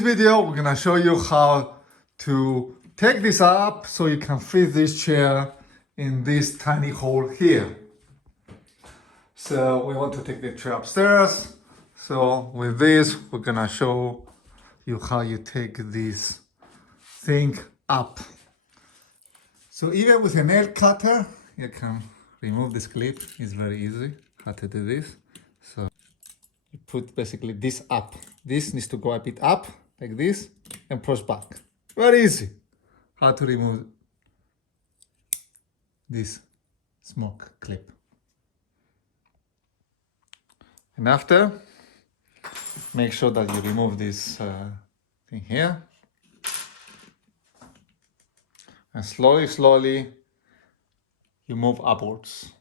this video, we're gonna show you how to take this up so you can fit this chair in this tiny hole here. So we want to take the chair upstairs. So with this, we're gonna show you how you take this thing up. So even with a nail cutter, you can remove this clip. It's very easy how to do this. So you put basically this up. This needs to go a bit up like this and push back. Very easy how to remove this smoke clip. And after, make sure that you remove this thing here. And slowly you move upwards.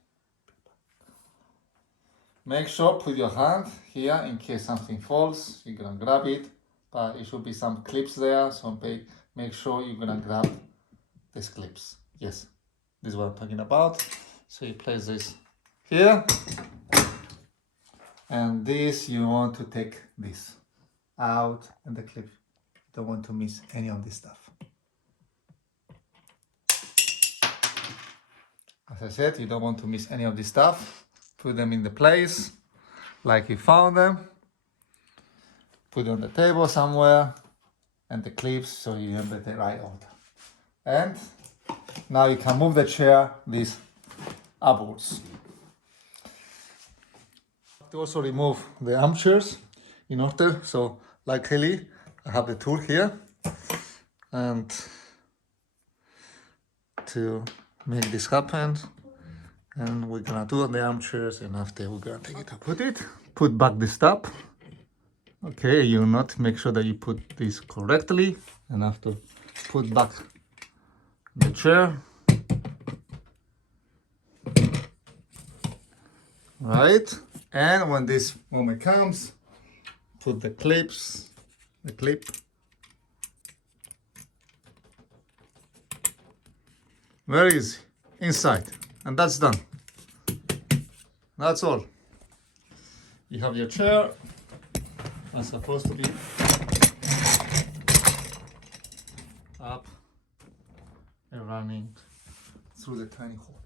Make sure put your hand here in case something falls. You're gonna grab it, but it should be some clips there. So make sure you're gonna grab these clips. Yes, this is what I'm talking about. So you place this here, and this you want to take this out and the clip. You don't want to miss any of this stuff. As I said, you don't want to miss any of this stuff. Put them in the place like you found them. Put it on the table somewhere, and the clips so you have the right order. And now you can move the chair this upwards. To also remove the armchairs in order. So luckily I have the tool here, and to make this happen, and we're gonna do the armchairs, and after we're gonna take it up. Put back the stop. Okay, you not make sure that you put this correctly, and after put back the chair. Right, and when this moment comes, put the clip very easy inside, and that's done. That's all. You have your chair that's supposed to be up and running through the tiny hole.